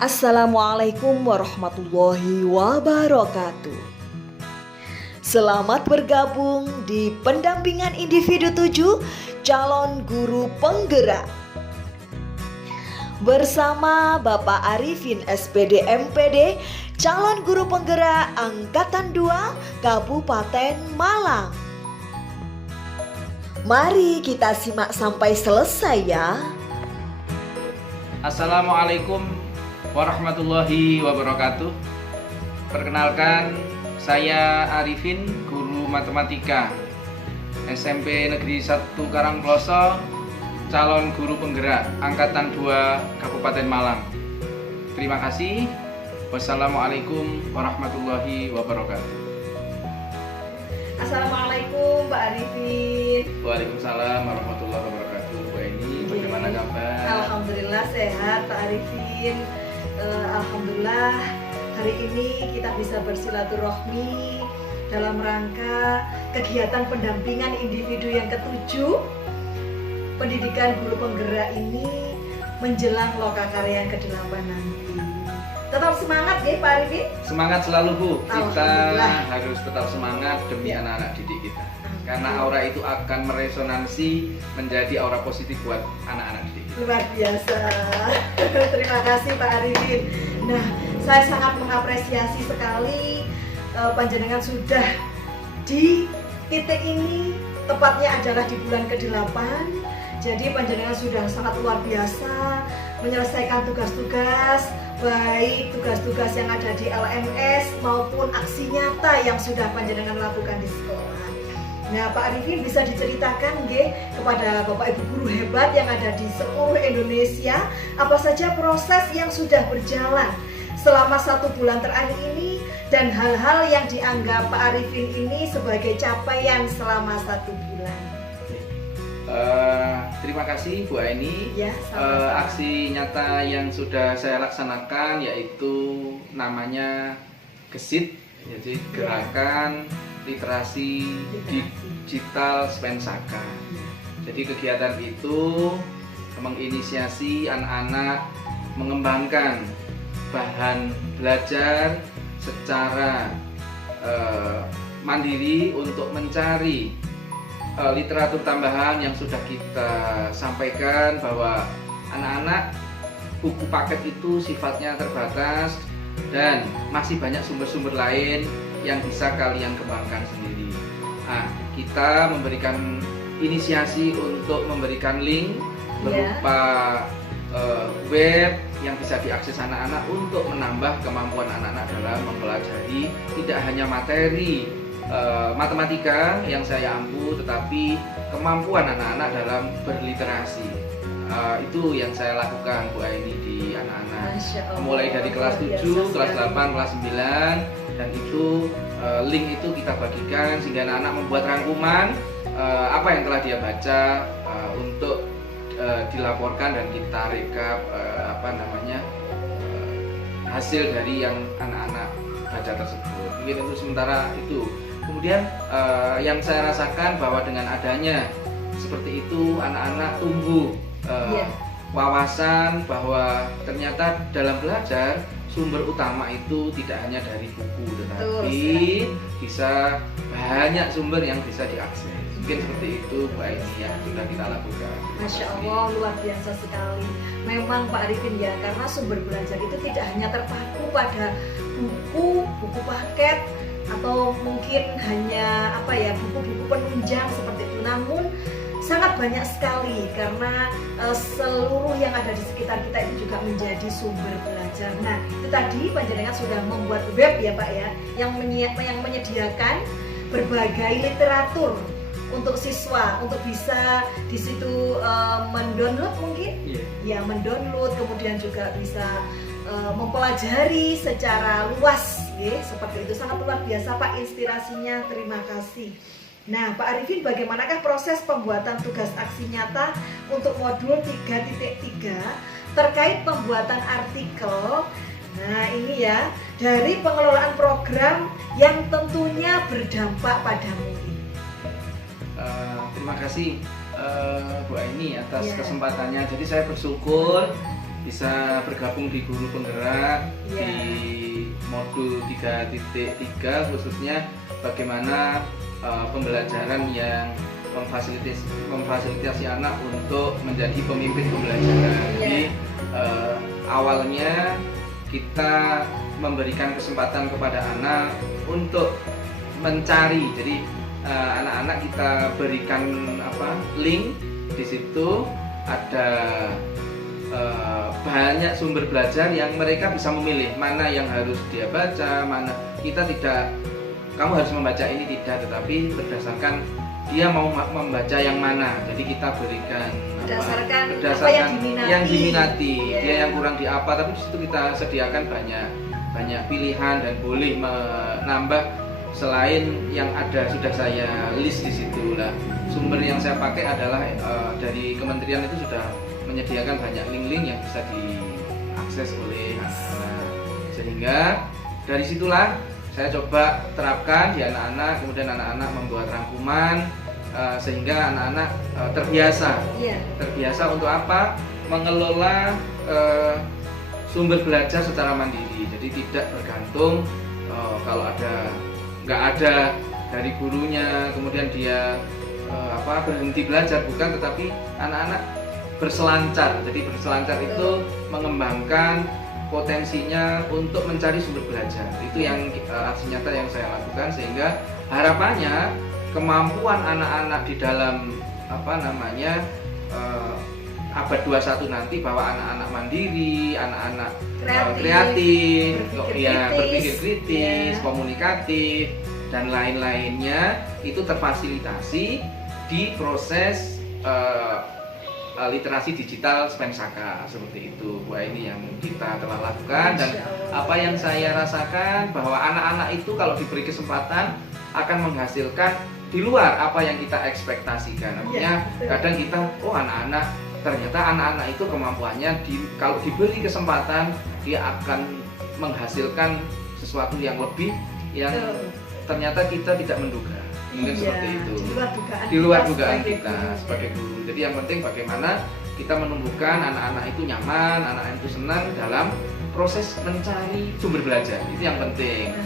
Assalamualaikum warahmatullahi wabarakatuh. Selamat bergabung di pendampingan individu 7 calon guru penggerak bersama Bapak Arifin SPD MPD, calon guru penggerak Angkatan 2 Kabupaten Malang. Mari kita simak sampai selesai ya. Assalamualaikum warahmatullahi wabarakatuh. Perkenalkan, saya Arifin, guru matematika SMP Negeri 1 Karangploso, calon guru penggerak Angkatan 2 Kabupaten Malang. Terima kasih. Wassalamualaikum warahmatullahi wabarakatuh. Assalamualaikum Pak Arifin. Waalaikumsalam warahmatullahi wabarakatuh. Mbak Eni, bagaimana kabar? Alhamdulillah sehat Pak Arifin. Alhamdulillah hari ini kita bisa bersilaturahmi dalam rangka kegiatan pendampingan individu yang ke-7 pendidikan guru penggerak ini menjelang lokakarya yang ke-8 nanti. Tetap semangat ya Pak Arifin. Semangat selalu Bu. Kita Alhamdulillah. harus tetap semangat demi anak-anak didik kita. Karena aura itu akan meresonansi menjadi aura positif buat anak-anak didik kita. Luar biasa. Terima kasih Pak Arifin. Nah, saya sangat mengapresiasi sekali panjenengan sudah di titik ini, tepatnya adalah di bulan ke-8. Jadi panjenengan sudah sangat luar biasa menyelesaikan tugas-tugas, baik tugas-tugas yang ada di LMS maupun aksi nyata yang sudah panjenengan lakukan di sekolah. Nah, Pak Arifin bisa diceritakan kepada Bapak Ibu guru hebat yang ada di seluruh Indonesia, apa saja proses yang sudah berjalan selama 1 bulan terakhir ini dan hal-hal yang dianggap Pak Arifin ini sebagai capaian selama 1 bulan. Terima kasih Bu Aini. Ya, sama-sama. Aksi nyata yang sudah saya laksanakan yaitu namanya GESIT, jadi Gerakan Literasi Digital Spensaka. Jadi kegiatan itu menginisiasi anak-anak mengembangkan bahan belajar secara mandiri untuk mencari literatur tambahan yang sudah kita sampaikan bahwa anak-anak buku paket itu sifatnya terbatas dan masih banyak sumber-sumber lain yang bisa kalian kembangkan sendiri. Nah, kita memberikan inisiasi untuk memberikan link berupa web yang bisa diakses anak-anak untuk menambah kemampuan anak-anak dalam mempelajari tidak hanya materi matematika yang saya ampu, tetapi kemampuan anak-anak dalam berliterasi. Itu yang saya lakukan Bu Aini di anak-anak, mulai dari kelas 7, kelas 8, kelas 9, dan itu link itu kita bagikan sehingga anak-anak membuat rangkuman apa yang telah dia baca untuk dilaporkan dan kita rekap hasil dari yang anak-anak baca tersebut. Mungkin untuk sementara itu. Kemudian yang saya rasakan bahwa dengan adanya seperti itu anak-anak tumbuh wawasan bahwa ternyata dalam belajar sumber utama itu tidak hanya dari buku tetapi bisa banyak sumber yang bisa diakses. Mungkin seperti itu Bu Aini yang sudah kita lakukan. Masya Allah, luar biasa sekali. Memang Pak Arifin ya, karena sumber belajar itu tidak hanya terpaku pada buku paket atau mungkin hanya buku-buku penunjang seperti itu, namun sangat banyak sekali karena seluruh yang ada di sekitar kita itu juga menjadi sumber belajar. Nah, itu tadi panjenengan sudah membuat web ya Pak ya, yang menyediakan berbagai literatur untuk siswa untuk bisa di situ mendownload mungkin, mendownload, kemudian juga bisa mempelajari secara luas, seperti itu. Sangat luar biasa Pak inspirasinya, terima kasih. Nah Pak Arifin, bagaimanakah proses pembuatan tugas aksi nyata untuk modul 3.3 terkait pembuatan artikel? Nah ini ya, dari pengelolaan program yang tentunya berdampak pada murid. Terima kasih Bu Aini atas kesempatannya. Jadi saya bersyukur bisa bergabung di Guru Penggerak Iya. di modul 3.3 khususnya bagaimana pembelajaran yang memfasilitasi anak untuk menjadi pemimpin pembelajaran. Iya. Jadi awalnya kita memberikan kesempatan kepada anak untuk mencari. Jadi anak-anak kita berikan link, di situ ada banyak sumber belajar yang mereka bisa memilih mana yang harus dia baca, mana kita tidak, kamu harus membaca ini tidak, tetapi berdasarkan dia mau membaca yang mana. Jadi kita berikan Berdasarkan apa berdasarkan yang diminati, Iya. dia yang kurang di apa, tapi di situ kita sediakan banyak pilihan dan boleh menambah selain yang ada sudah saya list di situ lah. Sumber yang saya pakai adalah dari kementerian itu sudah menyediakan banyak link-link yang bisa diakses oleh anak-anak, sehingga dari situlah saya coba terapkan di anak-anak, kemudian anak-anak membuat rangkuman sehingga anak-anak Iya. terbiasa untuk apa? Mengelola sumber belajar secara mandiri. Jadi tidak bergantung kalau nggak ada dari gurunya, kemudian dia berhenti belajar, bukan, tetapi anak-anak berselancar. Jadi berselancar itu mengembangkan potensinya untuk mencari sumber belajar. Itu yang aksi nyata yang saya lakukan, sehingga harapannya kemampuan anak-anak di dalam abad 21 nanti, bahwa anak-anak mandiri, anak-anak kreatif, berpikir kritis, ya. komunikatif, dan lain-lainnya itu terfasilitasi di proses literasi digital Spensaka seperti itu. Wah, ini yang kita telah lakukan, dan apa yang saya rasakan bahwa anak-anak itu kalau diberi kesempatan akan menghasilkan di luar apa yang kita ekspektasikan. Artinya kadang kita ternyata anak-anak itu kemampuannya kalau diberi kesempatan dia akan menghasilkan sesuatu yang lebih yang ternyata kita tidak menduga. Mungkin seperti itu. Di luar dugaan kita sebagai guru. Jadi yang penting bagaimana kita menumbuhkan anak-anak itu nyaman, anak-anak itu senang dalam proses mencari sumber belajar. Itu yang penting.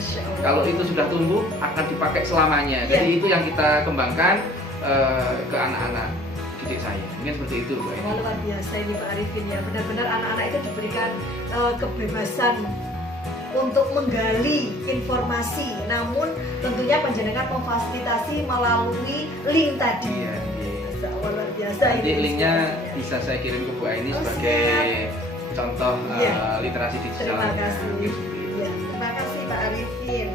Kalau itu sudah tumbuh akan dipakai selamanya. Jadi itu yang kita kembangkan ke anak-anak didik saya. Mungkin seperti itu, Bu. Luar biasa ini Pak Arifin ya. Benar-benar anak-anak itu diberikan kebebasan untuk menggali informasi, namun tentunya panjenengan memfasilitasi melalui link tadi. Iya. Luar biasa Nanti ini. linknya bisa saya kirim ke Bu Aini sebagai contoh literasi digital. Terima kasih. Mungkin seperti itu. Ya, terima kasih Pak Arifin.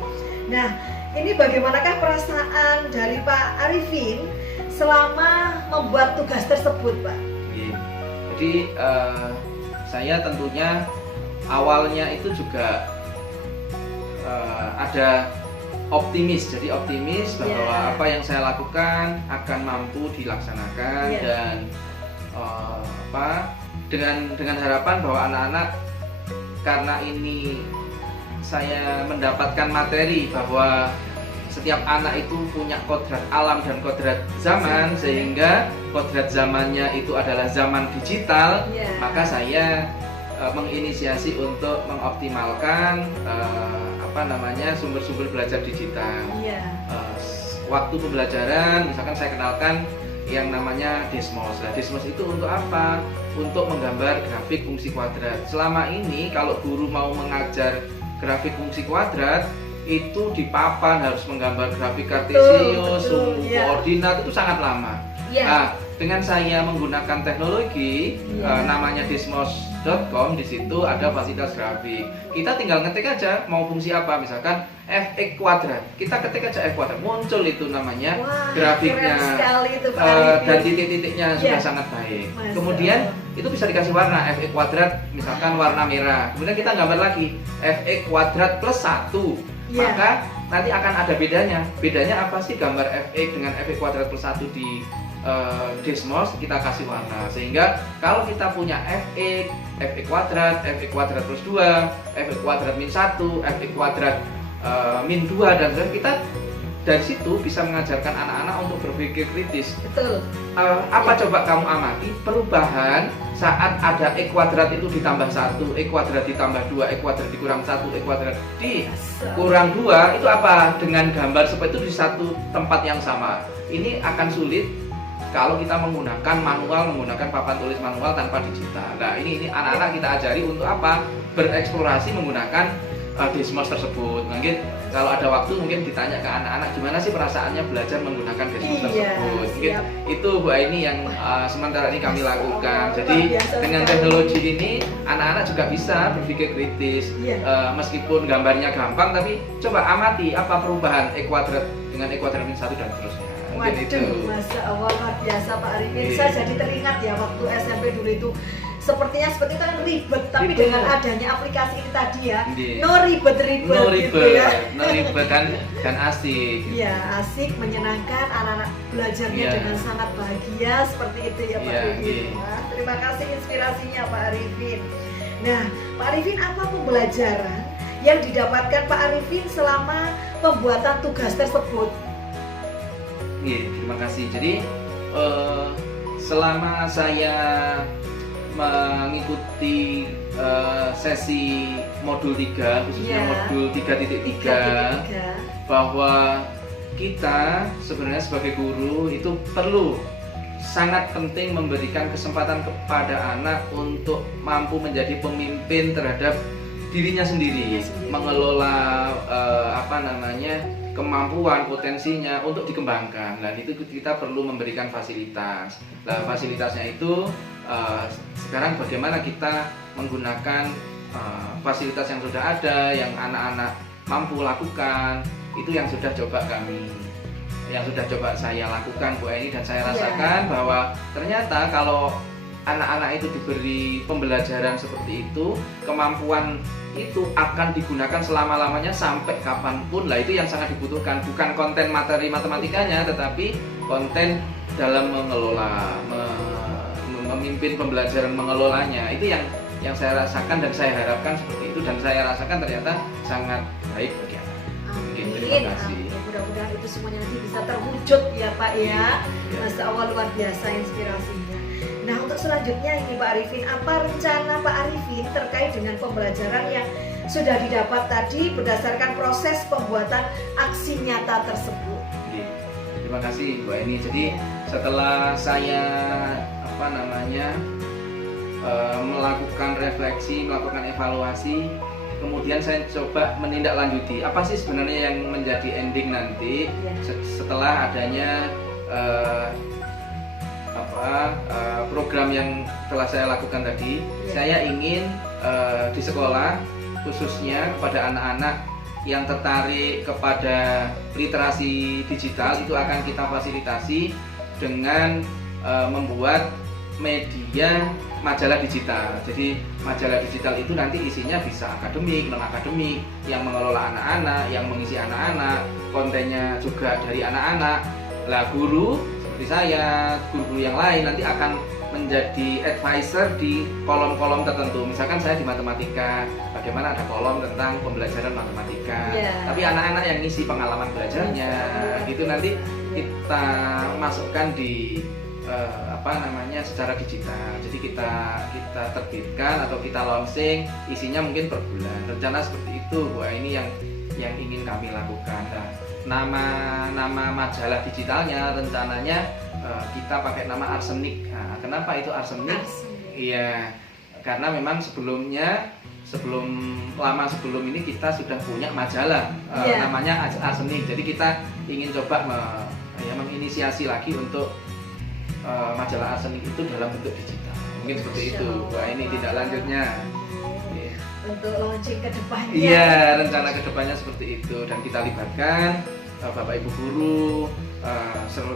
Nah, ini bagaimanakah perasaan dari Pak Arifin selama membuat tugas tersebut, Pak? Iya. Jadi saya tentunya awalnya itu juga ada optimis, jadi optimis bahwa apa yang saya lakukan akan mampu dilaksanakan dan dengan harapan bahwa anak-anak, karena ini saya mendapatkan materi bahwa setiap anak itu punya kodrat alam dan kodrat zaman, sehingga kodrat zamannya itu adalah zaman digital, maka saya menginisiasi untuk mengoptimalkan sumber-sumber belajar digital. Waktu pembelajaran, misalkan saya kenalkan yang namanya Desmos. Nah, Desmos itu untuk apa? Untuk menggambar grafik fungsi kuadrat. Selama ini kalau guru mau mengajar grafik fungsi kuadrat, itu di papan harus menggambar grafik kartesius, sumbu koordinat, itu sangat lama. Nah, dengan saya menggunakan teknologi namanya desmos.com, di situ ada fasilitas grafik. Kita tinggal ngetik aja mau fungsi apa, misalkan fx kuadrat. Kita ketik aja f kuadrat, muncul itu namanya grafiknya. Itu, dan titik-titiknya sudah sangat baik. Kemudian itu bisa dikasih warna fx kuadrat, misalkan warna merah. Kemudian kita gambar lagi fx kuadrat plus 1. Maka nanti akan ada bedanya. Bedanya apa sih gambar fx dengan fx kuadrat plus 1 di Desmos? Kita kasih warna, sehingga kalau kita punya fx kuadrat plus 2, fx kuadrat min 1, fx kuadrat min 2, dan kita dari situ bisa mengajarkan anak-anak untuk berpikir kritis. Betul. Apa coba kamu amati perubahan saat ada E kuadrat itu ditambah 1, E kuadrat ditambah 2, E kuadrat dikurang 1, E kuadrat dikurang 2, itu apa dengan gambar seperti itu di satu tempat yang sama. Ini akan sulit kalau kita menggunakan manual, menggunakan papan tulis manual tanpa digital. Nah ini anak-anak kita ajari untuk apa? Bereksplorasi menggunakan Desmos tersebut. Mungkin kalau ada waktu mungkin ditanya ke anak-anak gimana sih perasaannya belajar menggunakan Desmos tersebut. Mungkin itu Bu Aini yang sementara ini kami lakukan. Jadi dengan teknologi ini anak-anak juga bisa berpikir kritis. Meskipun gambarnya gampang tapi coba amati apa perubahan E kuadrat dengan E kuadrat min 1 dan seterusnya. Waduh, Masya Allah, luar biasa Pak Arifin. Saya jadi teringat ya waktu SMP dulu itu seperti itu kan ribet, tapi dengan adanya aplikasi ini tadi ya, no ribet gitu ya. No ribet dan asik. Iya, asik, menyenangkan, anak-anak belajarnya dengan sangat bahagia seperti itu ya Pak Arifin. Nah, terima kasih inspirasinya Pak Arifin. Nah, Pak Arifin, apa pembelajaran yang didapatkan Pak Arifin selama pembuatan tugas tersebut? Terima kasih. Jadi selama saya mengikuti sesi modul 3 khususnya modul 3.3 bahwa kita sebenarnya sebagai guru itu perlu sangat penting memberikan kesempatan kepada anak untuk mampu menjadi pemimpin terhadap dirinya sendiri, mengelola kemampuan, potensinya untuk dikembangkan. Dan itu kita perlu memberikan fasilitas. Nah, fasilitasnya itu sekarang bagaimana kita menggunakan fasilitas yang sudah ada, yang anak-anak mampu lakukan, itu yang sudah coba saya lakukan Bu Aini, dan saya rasakan bahwa ternyata kalau anak-anak itu diberi pembelajaran seperti itu, kemampuan itu akan digunakan selama-lamanya sampai kapanpun. Lah itu yang sangat dibutuhkan, bukan konten materi matematikanya, tetapi konten dalam mengelola, memimpin pembelajaran, mengelolanya. Itu yang saya rasakan dan saya harapkan seperti itu, dan saya rasakan ternyata sangat baik bagi anak. Terima kasih. Mudah-mudahan itu semuanya nanti bisa terwujud ya Pak ya. Masya Allah, luar biasa inspirasinya. Nah, untuk selanjutnya ini Pak Arifin, apa rencana Pak Arifin terkait dengan pembelajaran yang sudah didapat tadi berdasarkan proses pembuatan aksi nyata tersebut? Terima kasih Bu Aini. Jadi setelah saya melakukan refleksi, melakukan evaluasi, kemudian saya coba menindaklanjuti apa sih sebenarnya yang menjadi ending nanti setelah adanya program yang telah saya lakukan tadi. Saya ingin di sekolah khususnya kepada anak-anak yang tertarik kepada literasi digital itu akan kita fasilitasi dengan membuat media majalah digital. Jadi majalah digital itu nanti isinya bisa akademik, non akademik, yang mengelola anak-anak, yang mengisi anak-anak, kontennya juga dari anak-anak. Lah guru seperti saya, guru yang lain nanti akan menjadi advisor di kolom-kolom tertentu. Misalkan saya di matematika, bagaimana ada kolom tentang pembelajaran matematika. Tapi anak-anak yang ngisi pengalaman belajarnya, gitu nanti kita masukkan di secara digital. Jadi kita terbitkan atau kita launching, isinya mungkin per bulan. Rencana seperti itu Bu Aini yang ingin kami lakukan. Nah, nama majalah digitalnya rencananya kita pakai nama Arsenik. Nah, kenapa itu Arsenik? Iya, karena memang sebelum ini kita sudah punya majalah namanya Arsenik. Jadi kita ingin coba menginisiasi lagi untuk majalah Arsenik itu dalam bentuk digital. Mungkin seperti itu. Wah, ini tidak lanjutnya. Untuk launching ke depannya. Iya, rencana ke depannya seperti itu, dan kita libatkan Bapak Ibu guru,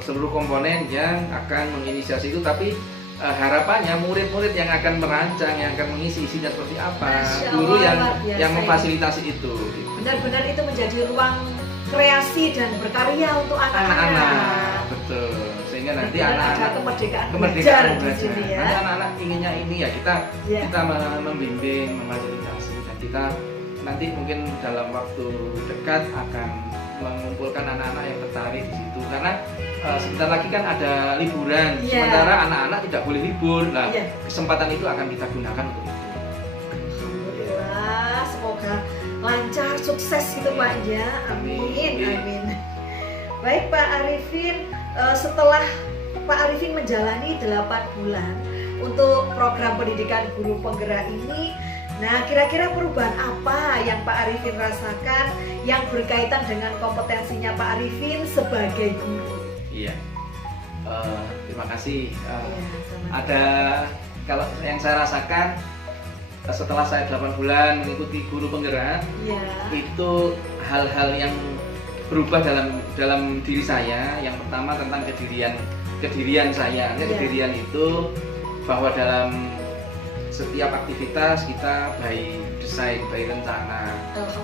seluruh komponen yang akan menginisiasi itu. Tapi harapannya murid-murid yang akan merancang, yang akan mengisi isinya seperti apa, guru yang memfasilitasi itu. Benar-benar itu menjadi ruang kreasi dan berkarya untuk anak-anak. Betul. Sehingga nanti anak-anak kemerdekaan belajar. Nanti anak-anak inginnya ini ya kita membimbing, memfasilitasi, dan kita nanti mungkin dalam waktu dekat akan mengumpulkan anak-anak yang tertarik di situ karena sebentar lagi kan ada liburan, Iya. sementara anak-anak tidak boleh libur. Nah, Iya. kesempatan itu akan kita gunakan untuk itu. Alhamdulillah, semoga lancar, sukses gitu Pak ya. Amin, Amin. amin. Baik Pak Arifin, setelah Pak Arifin menjalani 8 bulan untuk program pendidikan guru penggerak ini, nah kira-kira perubahan apa yang Pak Arifin rasakan yang berkaitan dengan kompetensinya Pak Arifin sebagai guru? Iya. Terima kasih. Ya, sama. Ada kalau yang saya rasakan setelah saya 8 bulan mengikuti guru penggerak, Ya. itu hal-hal yang berubah dalam diri saya. Yang pertama tentang kedirian saya. Iya. Kedirian itu bahwa dalam setiap aktivitas kita by design, by rencana.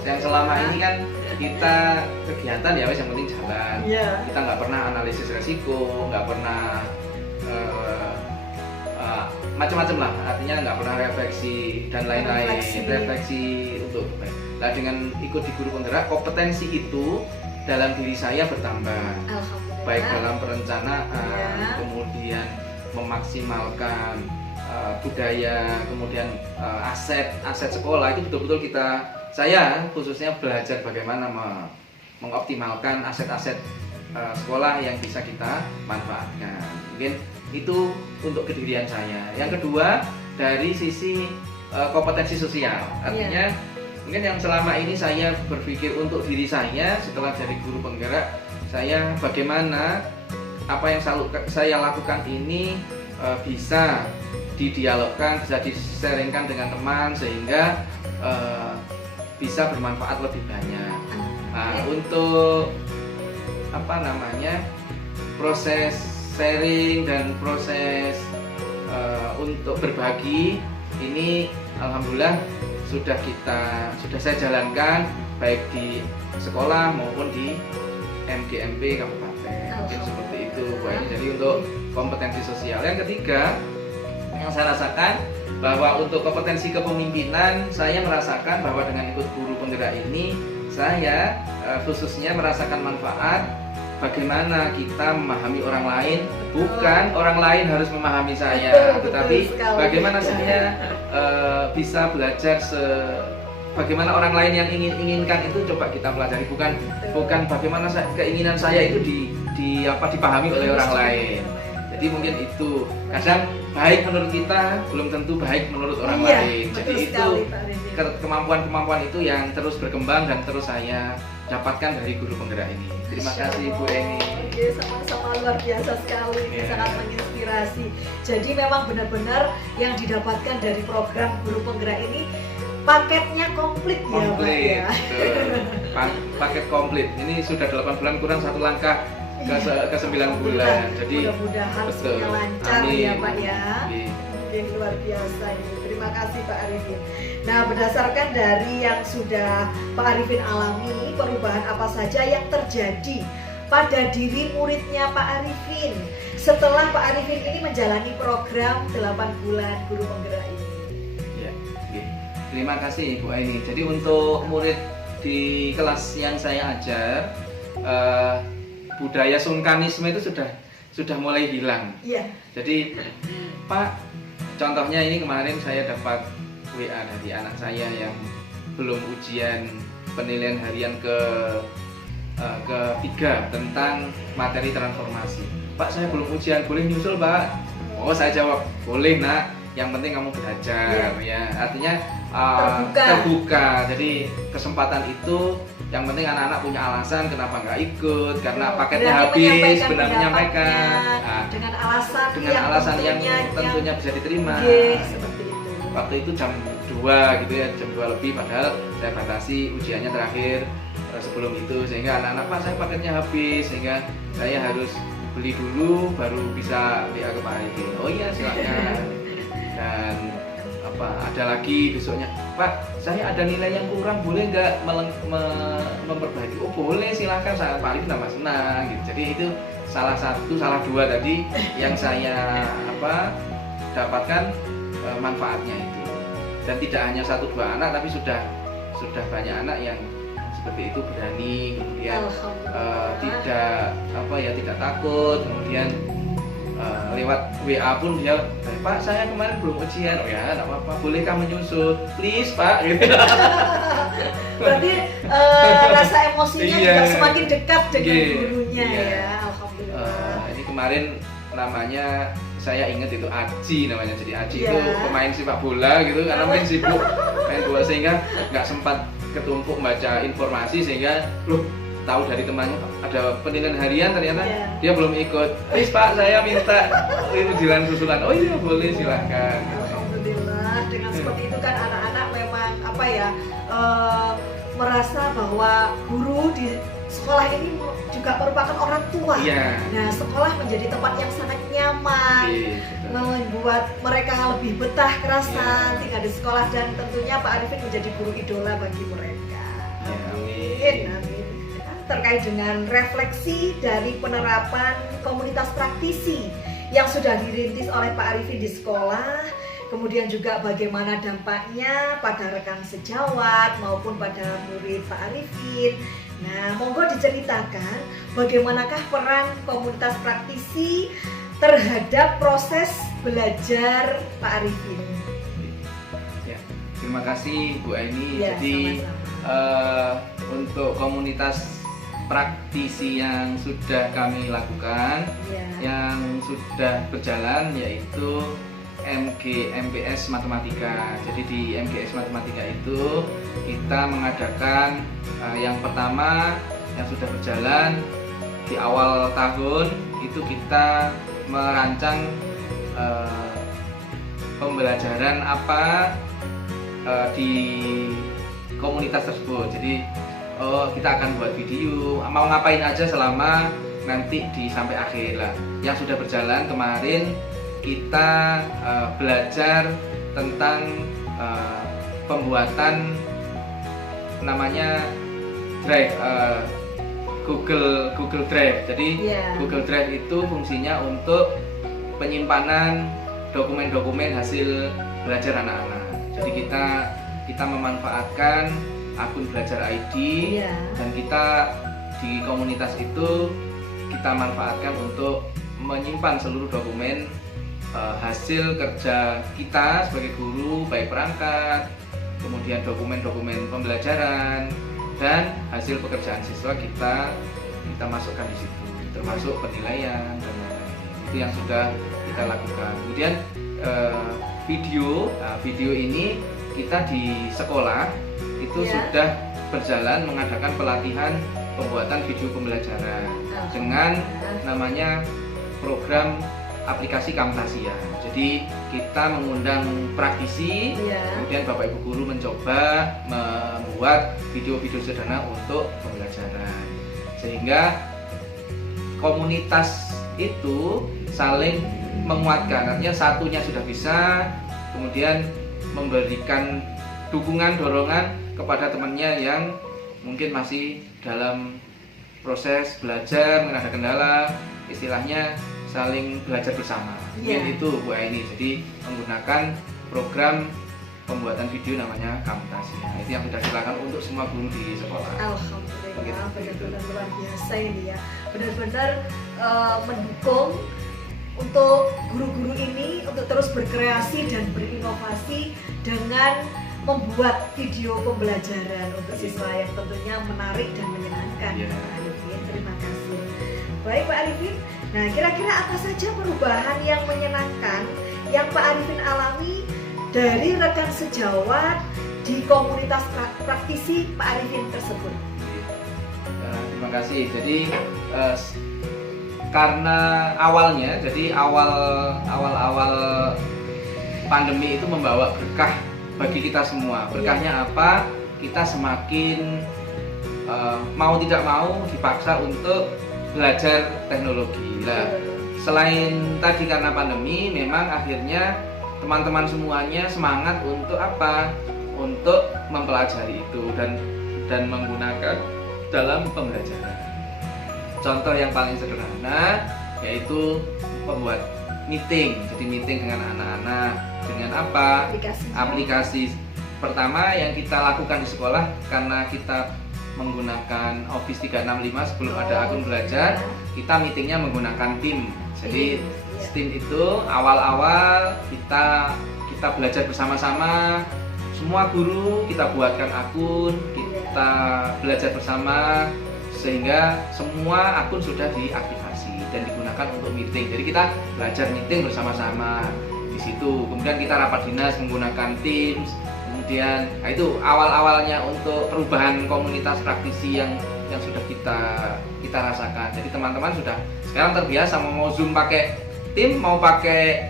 Yang selama ini kan kita kegiatan ya wes yang penting jalan. Ya. Kita nggak pernah analisis resiko, nggak pernah macam-macam lah, artinya nggak pernah refleksi dan lain-lain. Refleksi untuk nah dengan ikut di guru penggerak, kompetensi itu dalam diri saya bertambah, Alhamdulillah. baik dalam perencanaan, Ya. kemudian memaksimalkan budaya, kemudian aset sekolah itu betul-betul saya khususnya belajar bagaimana mengoptimalkan aset-aset sekolah yang bisa kita manfaatkan. Mungkin itu untuk kedirian saya. Yang kedua dari sisi kompetensi sosial, artinya mungkin yang selama ini saya berpikir untuk diri saya setelah jadi guru penggerak, saya bagaimana apa yang saya lakukan ini bisa didialogkan, bisa diseringkan dengan teman sehingga bisa bermanfaat lebih banyak. Nah, untuk proses sharing dan proses untuk berbagi ini alhamdulillah sudah saya jalankan baik di sekolah maupun di MGMP kabupaten. Mungkin seperti itu Bu Aini. Jadi untuk kompetensi sosial. Yang ketiga yang saya rasakan bahwa untuk kompetensi kepemimpinan, saya merasakan bahwa dengan ikut guru penggerak ini saya khususnya merasakan manfaat bagaimana kita memahami orang lain, bukan orang lain harus memahami saya, tetapi bagaimana saya bisa belajar bagaimana orang lain yang inginkan itu coba kita pelajari, bukan bagaimana keinginan saya itu dipahami oleh orang lain. Jadi mungkin itu kadang baik menurut kita belum tentu baik menurut orang lain. Jadi itu kemampuan itu yang terus berkembang dan terus saya dapatkan dari guru penggerak ini. Terima kasih Bu Eni. Oke, sama-sama luar biasa sekali, sangat menginspirasi. Jadi memang benar-benar yang didapatkan dari program guru penggerak ini paketnya komplit ya Pak ya. Paket komplit. Ini sudah 8 bulan kurang 1 langkah ke 9 bulan. Jadi mudah-mudahan semuanya lancar ya Pak ya. Mungkin luar biasa ini. Terima kasih Pak Arifin. Nah, berdasarkan dari yang sudah Pak Arifin alami, perubahan apa saja yang terjadi pada diri muridnya Pak Arifin setelah Pak Arifin ini menjalani program 8 bulan guru penggerak ini? Ya, oke. Terima kasih Bu Aini. Jadi untuk murid di kelas yang saya ajar, budaya sungkanisme itu sudah mulai hilang. Iya. Jadi Pak, contohnya ini kemarin saya dapat WA dari anak saya yang belum ujian penilaian harian ketiga tentang materi transformasi. Pak, saya belum ujian, boleh nyusul Pak? Oh, saya jawab, boleh Nak, yang penting kamu belajar ya. Artinya terbuka. Jadi kesempatan itu yang penting anak-anak punya alasan kenapa nggak ikut, karena paketnya habis, benar menyampaikan dengan alasan yang tentunya bisa diterima. Seperti itu. Waktu itu jam 2 gitu ya, jam 2 lebih, padahal saya batasi ujiannya terakhir sebelum itu, sehingga anak-anak Pak saya paketnya habis, sehingga saya harus beli dulu baru bisa WA ke Pak Arifin. Oh iya silakan. Dan ada lagi besoknya, Pak saya ada nilai yang kurang, boleh nggak memperbaiki? Oh boleh, silakan. Pak Arifin tambah senang gitu. Jadi itu salah dua tadi yang saya dapatkan manfaatnya itu. Dan tidak hanya 1-2 anak, tapi sudah banyak anak yang seperti itu berani, kemudian Alhamdulillah. tidak takut, kemudian lewat WA pun dia, Pak saya kemarin belum ujian, oh ya nggak apa-apa, bolehkah menyusul, please Pak, gitu. Berarti rasa emosinya Iya. juga semakin dekat dengan Iya. gurunya Iya. ya, alhamdulillah. Ini kemarin namanya saya ingat itu Aji namanya, jadi Aji Iya. itu pemain sepak bola gitu, karena mungkin sibuk main bola sehingga nggak sempat ketumpuk baca informasi, sehingga tahu dari temannya ada penilaian harian, ternyata Iya. dia belum ikut. Please Pak, saya minta ini jalan susulan. Oh iya boleh, silahkan. Alhamdulillah, dengan seperti itu kan anak-anak memang apa ya, merasa bahwa guru di sekolah ini juga merupakan orang tua. Iya. Nah, sekolah menjadi tempat yang sangat nyaman, Iya, betul. membuat mereka lebih betah kerasan Iya. tinggal di sekolah, dan tentunya Pak Arifin menjadi guru idola bagi mereka. Ya, Amin, amin. Terkait dengan refleksi dari penerapan komunitas praktisi yang sudah dirintis oleh Pak Arifin di sekolah, kemudian juga bagaimana dampaknya pada rekan sejawat maupun pada murid Pak Arifin. Nah, monggo diceritakan bagaimanakah peran komunitas praktisi terhadap proses belajar Pak Arifin. Ya, terima kasih Bu Aini. Ya, Jadi sama-sama. untuk komunitas praktisi yang sudah kami lakukan, Ya. yang sudah berjalan, yaitu MGMPS Matematika. Jadi di MGS Matematika itu kita mengadakan yang pertama yang sudah berjalan di awal tahun itu kita merancang pembelajaran apa di komunitas tersebut. Jadi kita akan buat video, mau ngapain aja selama nanti sampai akhir lah. Yang sudah berjalan kemarin kita belajar tentang pembuatan namanya Drive, Google Drive. Jadi Ya. Google Drive itu fungsinya untuk penyimpanan dokumen-dokumen hasil belajar anak-anak. Jadi kita memanfaatkan akun Belajar ID, Ya. dan kita di komunitas itu kita manfaatkan untuk menyimpan seluruh dokumen hasil kerja kita sebagai guru, baik perangkat, kemudian dokumen-dokumen pembelajaran, dan hasil pekerjaan siswa kita masukkan di situ, termasuk penilaian dan lain-lain. Itu yang sudah kita lakukan. Kemudian video ini kita di sekolah itu Ya. sudah berjalan mengadakan pelatihan pembuatan video pembelajaran dengan namanya program aplikasi Camtasia. Jadi kita mengundang praktisi, Ya. kemudian Bapak Ibu guru mencoba membuat video-video sederhana untuk pembelajaran, sehingga komunitas itu saling menguatkan. Artinya satunya sudah bisa, kemudian memberikan dukungan, dorongan kepada temannya yang mungkin masih dalam proses belajar, mungkin ada kendala, istilahnya saling belajar bersama. Mungkin Iya. itu Bu Aini. Jadi menggunakan program pembuatan video namanya Camtasia. Itu yang sudah dilakukan untuk semua guru di sekolah. Alhamdulillah, benar-benar luar biasa ini ya. Benar-benar mendukung untuk guru-guru ini untuk terus berkreasi dan berinovasi dengan membuat video pembelajaran untuk siswa yang tentunya menarik dan menyenangkan. Iya. Pak Arifin, terima kasih. Baik Pak Arifin, nah kira-kira apa saja perubahan yang menyenangkan yang Pak Arifin alami dari rekan sejawat di komunitas praktisi Pak Arifin tersebut? Terima kasih. Jadi karena awalnya, jadi awal pandemi itu membawa berkah bagi kita semua. Berkahnya apa? Kita semakin mau tidak mau dipaksa untuk belajar teknologi. Nah, selain tadi karena pandemi, memang akhirnya teman-teman semuanya semangat untuk apa? Untuk mempelajari itu dan menggunakan dalam pembelajaran. Contoh yang paling sederhana yaitu membuat meeting. Jadi meeting dengan anak-anak dengan apa? Aplikasi. Aplikasi. Pertama yang kita lakukan di sekolah, karena kita menggunakan Office 365 sebelum ada akun belajar, kita meetingnya menggunakan Team. Jadi Team itu awal-awal kita belajar bersama-sama, semua guru kita buatkan akun, kita belajar bersama sehingga semua akun sudah diaktifasi dan digunakan untuk meeting. Jadi kita belajar meeting bersama-sama di situ. Kemudian kita rapat dinas menggunakan Teams. Kemudian itu awal-awalnya untuk perubahan komunitas praktisi yang sudah kita rasakan. Jadi teman-teman sudah sekarang terbiasa mau Zoom pakai Team, mau pakai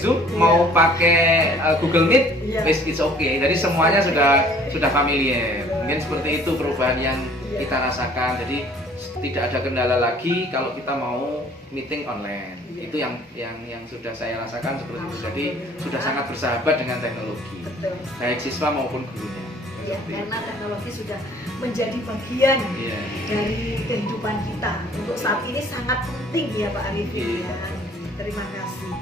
Zoom, mau pakai Google Meet, it's okay. Jadi semuanya sudah familiar. Mungkin seperti itu perubahan yang kita rasakan. Jadi tidak ada kendala lagi kalau kita mau meeting online. Itu yang sudah saya rasakan seperti itu. Jadi sudah sangat bersahabat dengan teknologi. Betul. Baik siswa maupun gurunya. Ya, karena teknologi sudah menjadi bagian dari kehidupan kita. Untuk saat ini sangat penting ya Pak Arifin. Ya. Terima kasih.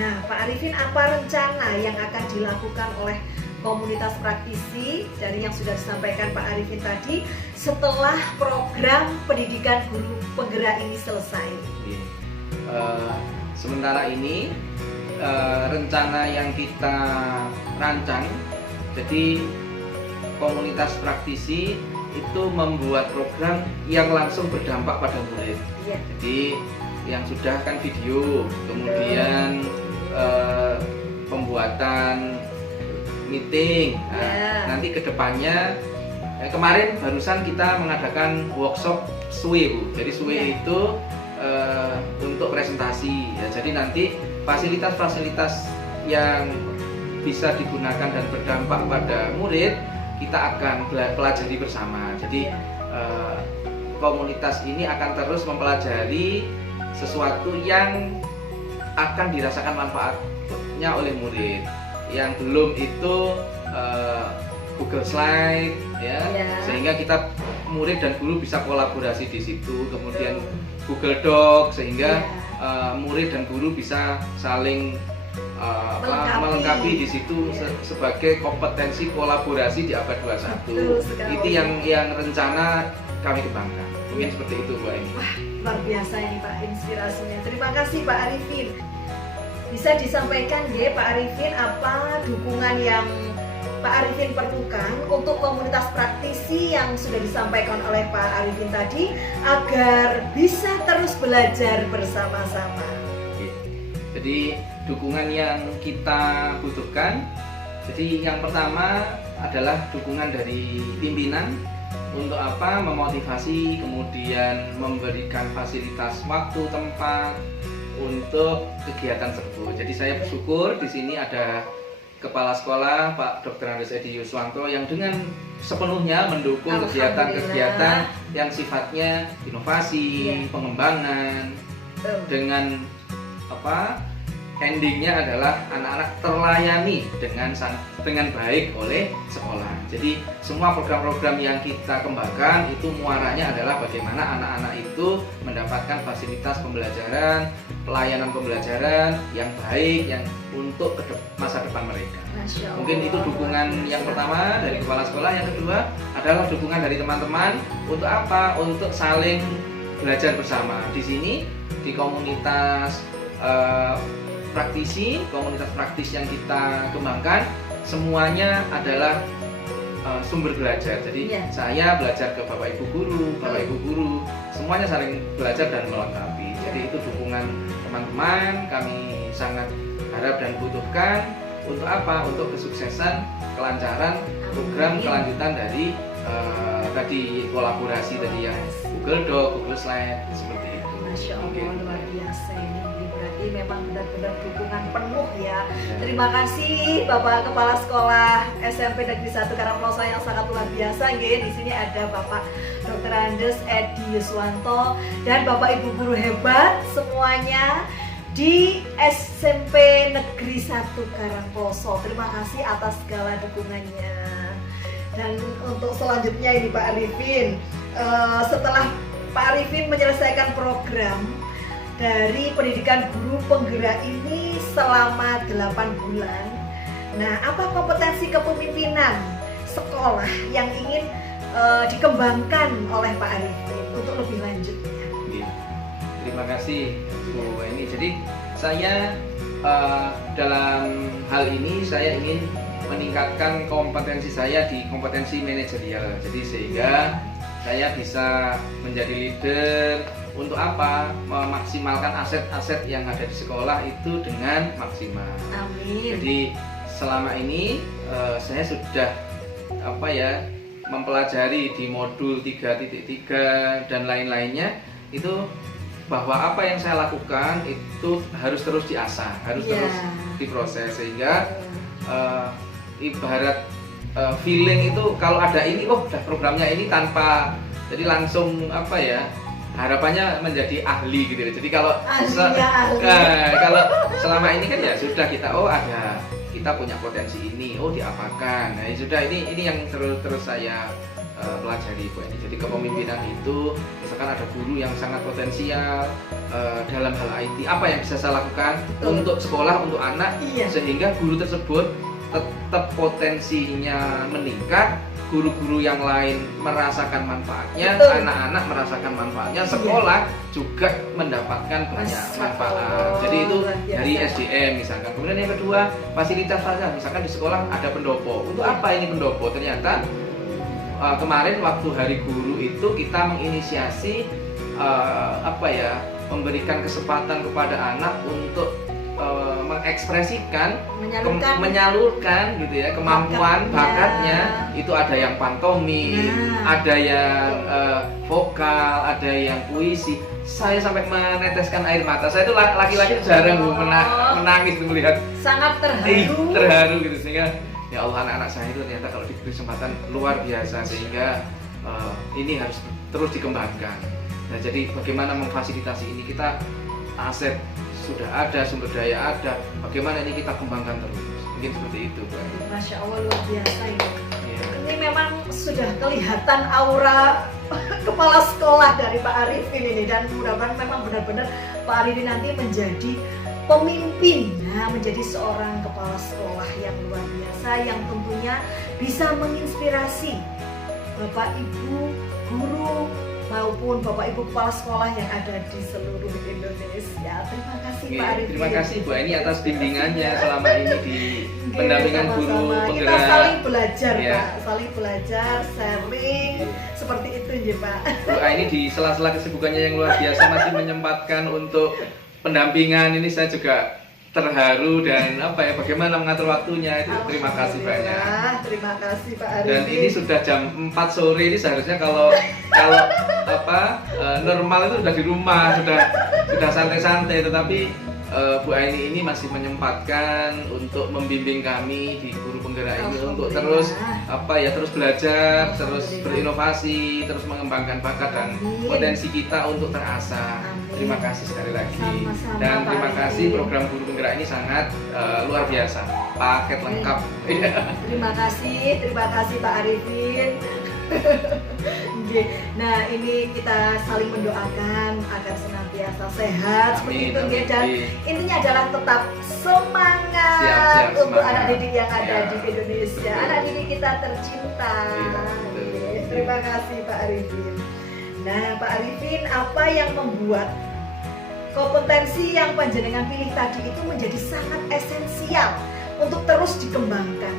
Nah, Pak Arifin, apa rencana yang akan dilakukan oleh komunitas praktisi dari yang sudah disampaikan Pak Arifin tadi setelah program pendidikan guru penggerak ini selesai? Sementara ini rencana yang kita rancang, jadi komunitas praktisi itu membuat program yang langsung berdampak pada murid. Jadi yang sudah kan video, kemudian pembuatan meeting. Nanti kedepannya kemarin barusan kita mengadakan workshop SWE, Bu. Jadi SWE itu untuk presentasi. Ya, jadi nanti fasilitas-fasilitas yang bisa digunakan dan berdampak pada murid kita akan pelajari bersama. Jadi komunitas ini akan terus mempelajari sesuatu yang akan dirasakan manfaatnya oleh murid. Yang belum itu Google Slide, sehingga kita murid dan guru bisa kolaborasi di situ. Kemudian Google Doc, sehingga murid dan guru bisa saling melengkapi di situ sebagai kompetensi kolaborasi di abad 21. Itu yang rencana kami kembangkan. Mungkin seperti itu Bu Aini. Wah, luar biasa ini Pak inspirasinya. Terima kasih Pak Arifin. Bisa disampaikan ya Pak Arifin apa dukungan yang Pak Arifin perlukan untuk komunitas praktisi yang sudah disampaikan oleh Pak Arifin tadi agar bisa terus belajar bersama-sama. Jadi dukungan yang kita butuhkan, jadi yang pertama adalah dukungan dari pimpinan untuk apa? Memotivasi, kemudian memberikan fasilitas waktu, tempat untuk kegiatan tersebut. Jadi saya bersyukur di sini ada Kepala Sekolah Pak Dr. Andes Edi Yuswanto yang dengan sepenuhnya mendukung kegiatan-kegiatan yang sifatnya inovasi, pengembangan, dengan endingnya adalah anak-anak terlayani dengan baik oleh sekolah. Jadi semua program-program yang kita kembangkan itu muaranya adalah bagaimana anak-anak itu mendapatkan fasilitas pembelajaran, pelayanan pembelajaran yang baik yang untuk masa depan mereka. Mungkin itu dukungan yang pertama dari kepala sekolah. Yang kedua adalah dukungan dari teman-teman untuk apa? Untuk saling belajar bersama. Di sini di komunitas praktisi, komunitas praktis yang kita kembangkan semuanya adalah sumber belajar. Jadi saya belajar ke Bapak Ibu guru, semuanya saling belajar dan melengkapi. Jadi itu dukungan teman-teman kami sangat harap dan butuhkan untuk apa? Untuk kesuksesan, kelancaran program kelanjutan dari tadi kolaborasi tadi yang Google Doc, Google Slide seperti itu. Masya Allah, luar biasa ini. Berarti memang benar-benar dukungan penuh ya. Terima kasih Bapak Kepala Sekolah SMP Negeri 1 Karangploso yang sangat luar biasa. Di sini ada Bapak Dr. Andes Edi Yuswanto dan Bapak Ibu guru hebat semuanya di SMP Negeri 1 Karangploso. Terima kasih atas segala dukungannya. Dan untuk selanjutnya ini Pak Arifin, setelah Pak Arifin menyelesaikan program dari pendidikan guru penggerak ini selama 8 bulan. Nah, apa kompetensi kepemimpinan sekolah yang ingin dikembangkan oleh Pak Arifin untuk lebih lanjutnya. Iya. Terima kasih Bu Eni. Jadi saya dalam hal ini saya ingin meningkatkan kompetensi saya di kompetensi manajerial. Jadi sehingga saya bisa menjadi leader untuk apa? Memaksimalkan aset-aset yang ada di sekolah itu dengan maksimal. Amin. Jadi selama ini saya sudah mempelajari di modul 3.3 dan lain-lainnya itu bahwa apa yang saya lakukan itu harus terus diasah, harus terus diproses sehingga ibarat feeling itu kalau ada ini, udah programnya ini tanpa jadi langsung harapannya menjadi ahli gitu. Jadi kalau kalau selama ini kan ya sudah kita kita punya potensi ini, diapakan. Nah sudah ini yang terus saya pelajari Bu Eni. Jadi kepemimpinan itu misalkan ada guru yang sangat potensial dalam hal IT, apa yang bisa saya lakukan untuk sekolah, untuk anak, sehingga guru tersebut tetap potensinya meningkat, guru-guru yang lain merasakan manfaatnya, anak-anak merasakan manfaatnya, sekolah juga mendapatkan banyak manfaat. Jadi itu dari SDM misalkan. Kemudian yang kedua, fasilitas saja. Misalkan di sekolah ada pendopo. Untuk apa ini pendopo? Ternyata kemarin waktu Hari Guru itu kita menginisiasi memberikan kesempatan kepada anak untuk mengekspresikan, menyalurkan gitu ya kemampuan bakatnya. Itu ada yang pantomim, ada yang vokal, ada yang puisi. Saya sampai meneteskan air mata. Saya itu laki-laki jarang menangis melihat. Sangat terharu. Terharu gitu sehingga ya Allah, anak-anak saya itu ternyata kalau diberi kesempatan luar biasa sehingga ini harus terus dikembangkan. Nah jadi bagaimana memfasilitasi ini, kita aset sudah ada, sumber daya ada, bagaimana ini kita kembangkan terus, mungkin seperti itu Pak. Masya Allah luar biasa ini. Ini memang sudah kelihatan aura kepala sekolah dari Pak Arifin ini, dan mudah-mudahan memang benar-benar Pak Arifin nanti menjadi pemimpin, menjadi seorang kepala sekolah yang luar biasa yang tentunya bisa menginspirasi Bapak Ibu guru maupun Bapak Ibu kepala sekolah yang ada di seluruh Indonesia. Terima kasih Pak Arifin. Terima kasih Bu Eni atas bimbingannya selama ini di pendampingan guru penggerak. Kita saling belajar Pak, saling belajar, sharing, seperti itu ya Pak. Bu Eni di sela-sela kesibukannya yang luar biasa masih menyempatkan untuk pendampingan ini. Saya juga terharu dan bagaimana mengatur waktunya itu. Terima kasih banyak. Terima kasih Pak Arifin. Dan ini sudah jam 4 sore, ini seharusnya kalau normal itu sudah di rumah, sudah santai-santai, tetapi Bu Aini ini masih menyempatkan untuk membimbing kami di guru penggerak ini untuk terus terus belajar, terus berinovasi, terus mengembangkan bakat dan potensi kita untuk terasah. Terima kasih sekali lagi. Sama-sama, dan terima Pak kasih, Arifin. program guru penggerak ini sangat luar biasa, paket lengkap. Terima kasih Pak Arifin. Nah ini kita saling mendoakan agar senantiasa sehat seperti itu dan intinya adalah tetap semangat Siap, untuk semangat. anak didik yang ada di Indonesia, anak didik kita tercinta. Terima kasih Pak Arifin. Nah Pak Arifin, apa yang membuat kompetensi yang panjenengan pilih tadi itu menjadi sangat esensial untuk terus dikembangkan?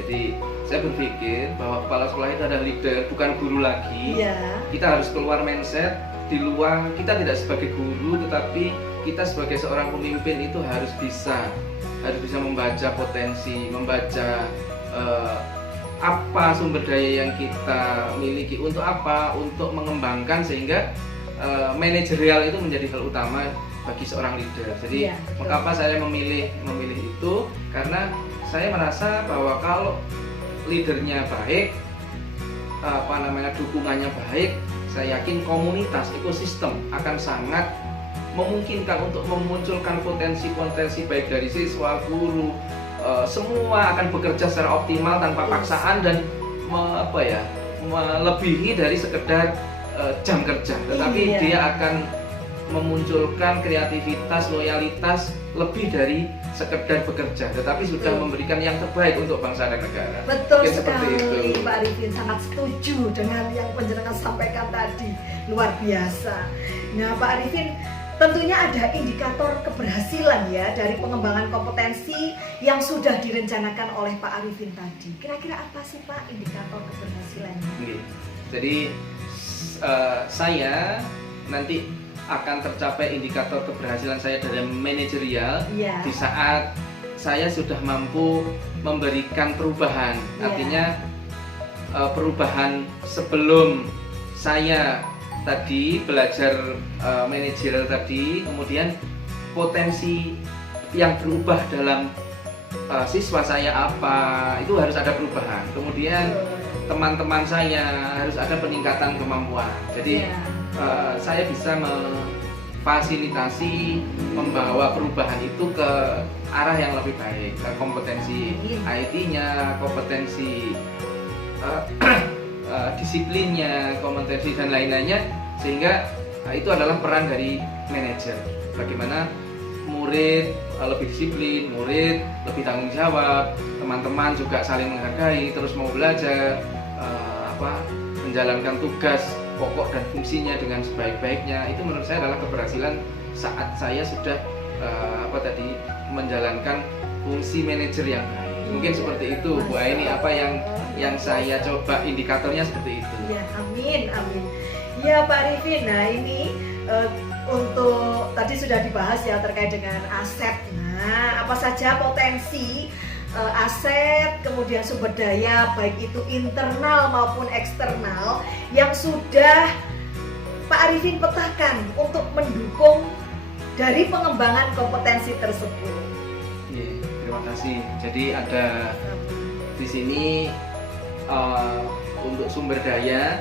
Jadi saya berpikir bahwa kepala sekolah itu adalah leader, bukan guru lagi. Iya. Kita harus keluar mindset, di luar kita tidak sebagai guru, tetapi kita sebagai seorang pemimpin itu harus bisa membaca potensi, membaca apa sumber daya yang kita miliki, untuk apa, untuk mengembangkan sehingga manajerial itu menjadi hal utama bagi seorang leader. Jadi mengapa saya memilih itu, karena saya merasa bahwa kalau leadernya baik, dukungannya baik, saya yakin komunitas, ekosistem akan sangat memungkinkan untuk memunculkan potensi-potensi baik dari siswa, guru, semua akan bekerja secara optimal tanpa paksaan dan melebihi dari sekedar jam kerja, tetapi dia akan memunculkan kreativitas, loyalitas lebih dari sekedar bekerja, tetapi sudah memberikan yang terbaik untuk bangsa dan negara. Betul Mungkin seperti sekali itu. Pak Arifin, sangat setuju dengan yang penjenengan sampaikan tadi, luar biasa. Nah Pak Arifin, tentunya ada indikator keberhasilan ya dari pengembangan kompetensi yang sudah direncanakan oleh Pak Arifin tadi. Kira-kira apa sih Pak indikator keberhasilannya? Oke. Jadi saya nanti akan tercapai indikator keberhasilan saya dalam manajerial Iya. di saat saya sudah mampu memberikan perubahan. Iya. Artinya perubahan sebelum saya tadi belajar manajerial tadi, kemudian potensi yang berubah dalam siswa saya apa, itu harus ada perubahan. Kemudian teman-teman saya harus ada peningkatan kemampuan. Jadi Iya. saya bisa memfasilitasi, membawa perubahan itu ke arah yang lebih baik, ke kompetensi IT-nya, kompetensi disiplinnya, kompetensi dan lain-lainnya, sehingga itu adalah peran dari manajer. Bagaimana murid lebih disiplin, murid lebih tanggung jawab, teman-teman juga saling menghargai, terus mau belajar, menjalankan tugas pokok dan fungsinya dengan sebaik-baiknya. Itu menurut saya adalah keberhasilan saat saya sudah menjalankan fungsi manajer yang baik. Mungkin seperti itu Bu Aini, apa yang saya coba indikatornya seperti itu. Ya, amin, amin. Ya Pak Arifin, nah ini untuk tadi sudah dibahas ya terkait dengan aset. Nah, apa saja potensi aset, kemudian sumber daya baik itu internal maupun eksternal yang sudah Pak Arifin petakan untuk mendukung dari pengembangan kompetensi tersebut. Iya, terima kasih. Jadi ada di sini untuk sumber daya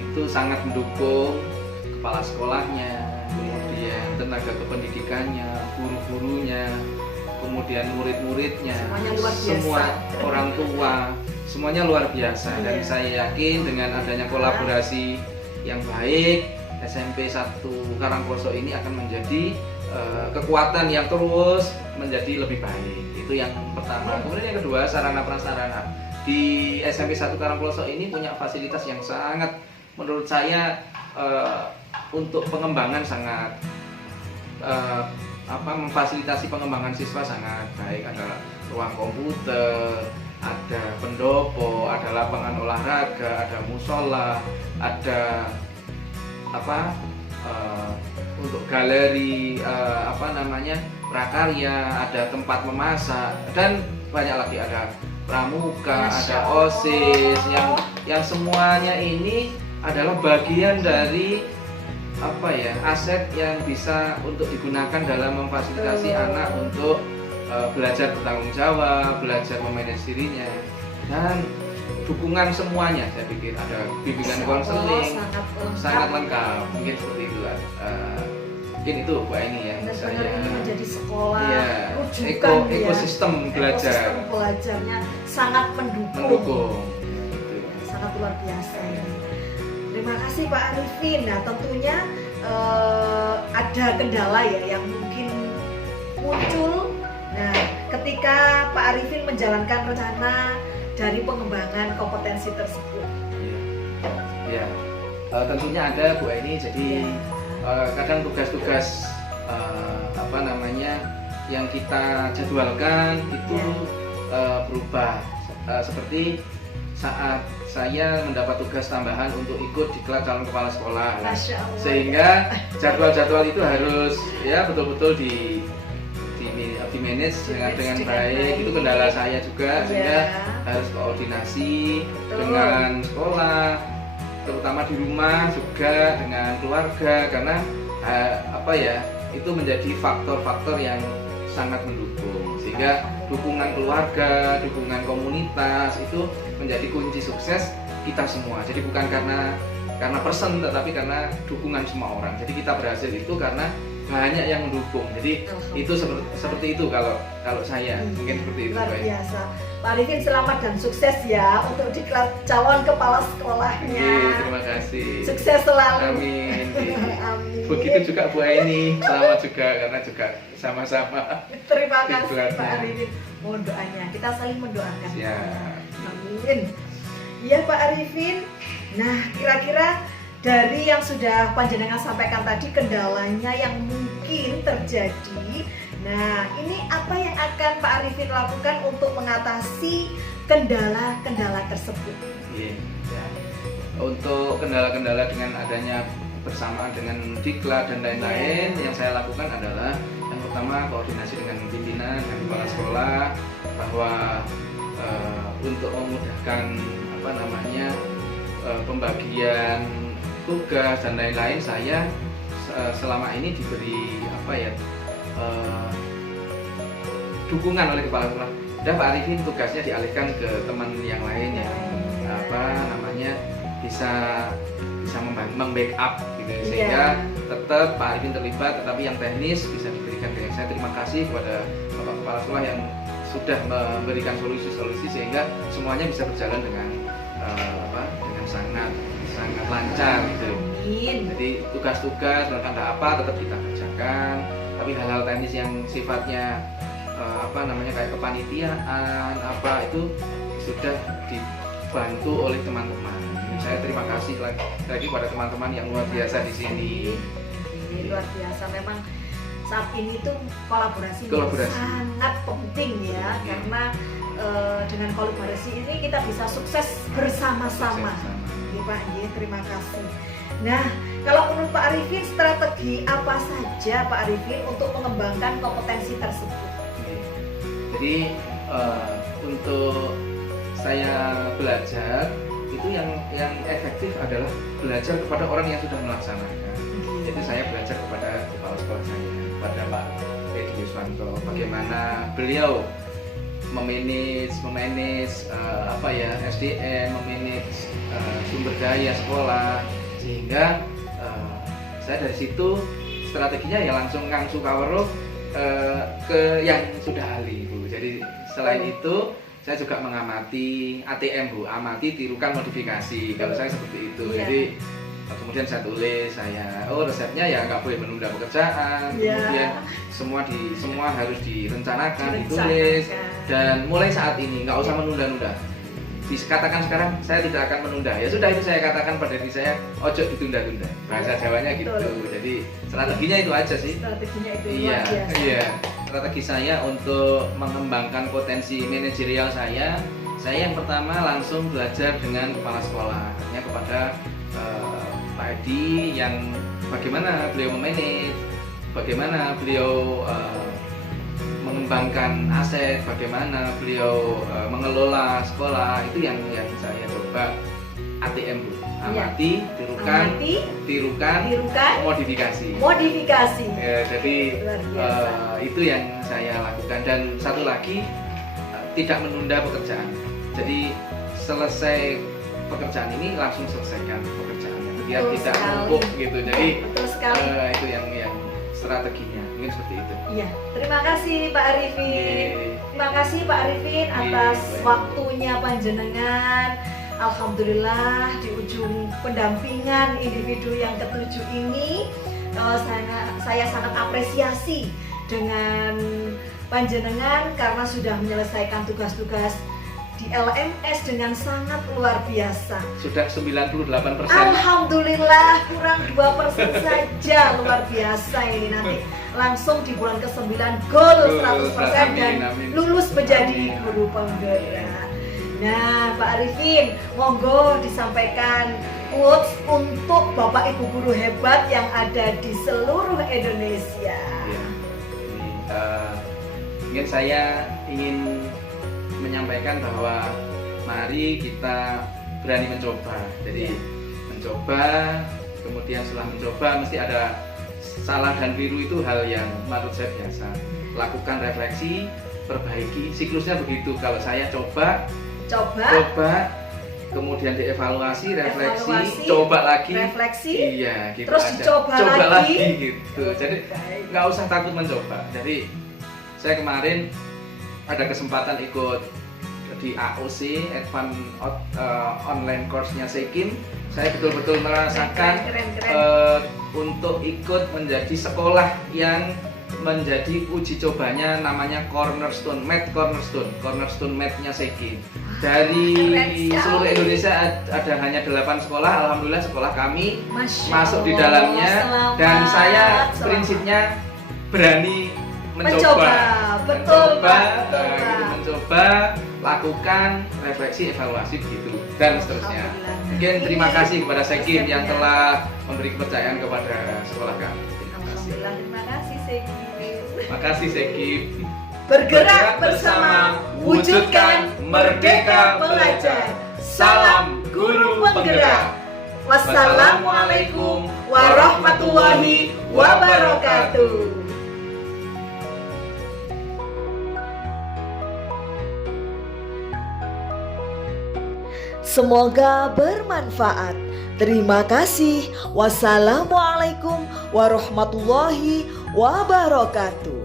itu sangat mendukung kepala sekolahnya, kemudian tenaga kependidikannya, guru-gurunya, kemudian murid-muridnya, Semuanya luar biasa. semua orang tua, semuanya luar biasa. Dan Iya. saya yakin dengan adanya kolaborasi yang baik, SMP 1 Karangploso ini akan menjadi kekuatan yang terus menjadi lebih baik. Itu yang pertama. Kemudian yang kedua, sarana prasarana. Di SMP 1 Karangploso ini punya fasilitas yang sangat, menurut saya untuk pengembangan sangat memfasilitasi pengembangan siswa sangat baik. Ada ruang komputer, ada pendopo, ada lapangan olahraga, ada musola, ada untuk galeri prakarya, ada tempat memasak, dan banyak lagi, ada pramuka, ada OSIS, yang semuanya ini adalah bagian dari aset yang bisa untuk digunakan dalam memfasilitasi anak untuk belajar bertanggung jawab, belajar memanage dirinya, dan dukungan semuanya. Saya pikir ada bimbingan konseling, sangat lengkap. Mungkin seperti itu. Mungkin itu Bu Aini ya. Benar-benar ini menjadi sekolah Iya, rujukan ekosistem belajar. Ekosistem belajarnya sangat mendukung. Gitu. Sangat luar biasa ya. Terima kasih Pak Arifin. Nah tentunya ada kendala ya yang mungkin muncul. Nah ketika Pak Arifin menjalankan rencana dari pengembangan kompetensi tersebut. Ya, tentunya ada Bu Aini. Jadi kadang tugas-tugas yang kita jadwalkan itu berubah. Seperti saat saya mendapat tugas tambahan untuk ikut diklat calon kepala sekolah, sehingga jadwal-jadwal itu harus betul-betul di manage dengan baik. Itu kendala saya juga, sehingga harus koordinasi dengan sekolah, terutama di rumah juga dengan keluarga, karena itu menjadi faktor-faktor yang sangat mendukung, sehingga dukungan keluarga, dukungan komunitas itu menjadi kunci sukses kita semua. Jadi bukan karena person, tetapi karena dukungan semua orang. Jadi kita berhasil itu karena banyak yang mendukung. Jadi itu seperti itu kalau saya mungkin seperti itu. Luar biasa. Pak Arifin, selamat dan sukses ya untuk diklat calon kepala sekolahnya. Terima kasih. Sukses selalu. Amin. Amin. Begitu juga Bu Aini, selamat juga karena juga sama-sama. Terima kasih Diklatnya. Pak Arifin. Mohon doanya, kita saling mendoakan. Siap. Amin. Iya Pak Arifin. Nah, kira-kira dari yang sudah panjenengan sampaikan tadi kendalanya yang mungkin terjadi. Nah, ini apa yang akan Pak Arifin lakukan untuk mengatasi kendala-kendala tersebut? Iya, ya. Untuk kendala-kendala dengan adanya bersamaan dengan diklat dan lain-lain, yang saya lakukan adalah yang pertama koordinasi dengan pimpinan dan kepala sekolah bahwa untuk memudahkan pembagian tugas dan lain-lain, saya selama ini diberi dukungan oleh kepala sekolah. Udah Pak Arifin tugasnya dialihkan ke teman yang lain ya, bisa membackup gitu, sehingga tetap Pak Arifin terlibat, tetapi yang teknis bisa diberikan dengan saya. Terima kasih kepada Bapak Kepala Sekolah yang sudah memberikan solusi-solusi sehingga semuanya bisa berjalan dengan sangat lancar gitu. Jadi tugas-tugas dan ada apa tetap kita kerjakan, tapi hal-hal teknis yang sifatnya kayak kepanitiaan itu sudah dibantu oleh teman-teman. Saya terima kasih lagi pada teman-teman yang luar biasa di sini. Luar biasa, memang saat ini tuh kolaborasi. Sangat penting ya, karena dengan kolaborasi ini kita bisa sukses bersama-sama. Ya, Pak, ya, terima kasih. Nah, kalau menurut Pak Arifin, strategi apa saja Pak Arifin untuk mengembangkan kompetensi tersebut? Jadi untuk saya belajar itu yang efektif adalah belajar kepada orang yang sudah melaksanakan. Jadi saya belajar kepada kepala sekolah saya, kepada Pak Edi Yuswanto, bagaimana beliau memanage SDM, memanage sumber daya sekolah, sehingga saya dari situ strateginya ya langsung kawero ke yang sudah ahli Bu. Jadi selain itu saya juga mengamati ATM Bu, amati tirukan modifikasi. Kalau saya seperti itu, jadi kemudian saya tulis, resepnya ya nggak boleh menunda pekerjaan, kemudian semua harus direncanakan, ditulis, dan mulai saat ini nggak usah menunda-nunda. Dikatakan sekarang saya tidak akan menunda, ya sudah, itu saya katakan pada diri saya, ojo ditunda-tunda, bahasa Jawanya gitu. Jadi strateginya itu aja sih. Strateginya itu Iya, luar biasa. iya. Strategi saya untuk mengembangkan potensi manajerial saya yang pertama langsung belajar dengan kepala sekolah, hanya kepada Pak Edi, yang bagaimana beliau memanage, bagaimana beliau mengembangkan aset, bagaimana beliau mengelola sekolah, itu yang saya coba ATM Bu. Amati, tirukan, modifikasi. Ya, jadi itu yang saya lakukan. Dan satu lagi, tidak menunda pekerjaan. Jadi selesai pekerjaan ini langsung selesaikan pekerjaannya, biar tidak numpuk gitu. Jadi itu yang strateginya, mungkin seperti itu. Iya, terima kasih Pak Arifin. Terima kasih Pak Arifin atas waktunya panjenengan. Alhamdulillah di ujung pendampingan individu yang ketujuh ini, saya sangat apresiasi dengan panjenengan karena sudah menyelesaikan tugas-tugas di LMS dengan sangat luar biasa. Sudah 98%. Alhamdulillah, kurang 2% saja. Luar biasa ini, nanti langsung di bulan ke-9 goal 100% dan lulus menjadi guru penggerak. Nah, Pak Arifin, monggo disampaikan quotes untuk Bapak Ibu guru hebat yang ada di seluruh Indonesia. Mungkin saya ingin menyampaikan bahwa mari kita berani mencoba. Jadi mencoba, kemudian setelah mencoba mesti ada salah dan keliru, itu hal yang menurut saya biasa. Lakukan refleksi, perbaiki, siklusnya begitu. Kalau saya coba, kemudian dievaluasi, refleksi, Evaluasi, coba lagi. refleksi, Iya, gitu terus aja. dicoba Coba lagi. gitu. Jadi Baik. nggak usah takut mencoba. Jadi saya kemarin ada kesempatan ikut di AOC Advanced Online Course-nya Sekim. Saya betul-betul merasakan Keren. untuk ikut menjadi sekolah yang menjadi uji cobanya, namanya Cornerstone Math-nya Sekim. Dari Keren sekali. seluruh Indonesia ada hanya 8 sekolah. Alhamdulillah sekolah kami Masya masuk di Allah, dalamnya. selamat, Dan saya selamat. prinsipnya berani Mencoba, betul, Pak, betul, gitu, Pak. mencoba, lakukan, refleksi, evaluasi begitu dan seterusnya. Alhamdulillah. Mungkin terima Ini kasih kepada Sekim yang resepnya. telah memberi kepercayaan kepada sekolah kami. Terima kasih. Alhamdulillah, terima kasih Sekim. Terima kasih Sekim. Bergerak bersama, wujudkan merdeka belajar. Salam guru penggerak. Wassalamualaikum warahmatullahi wabarakatuh. Semoga bermanfaat. Terima kasih. Wassalamualaikum warahmatullahi wabarakatuh.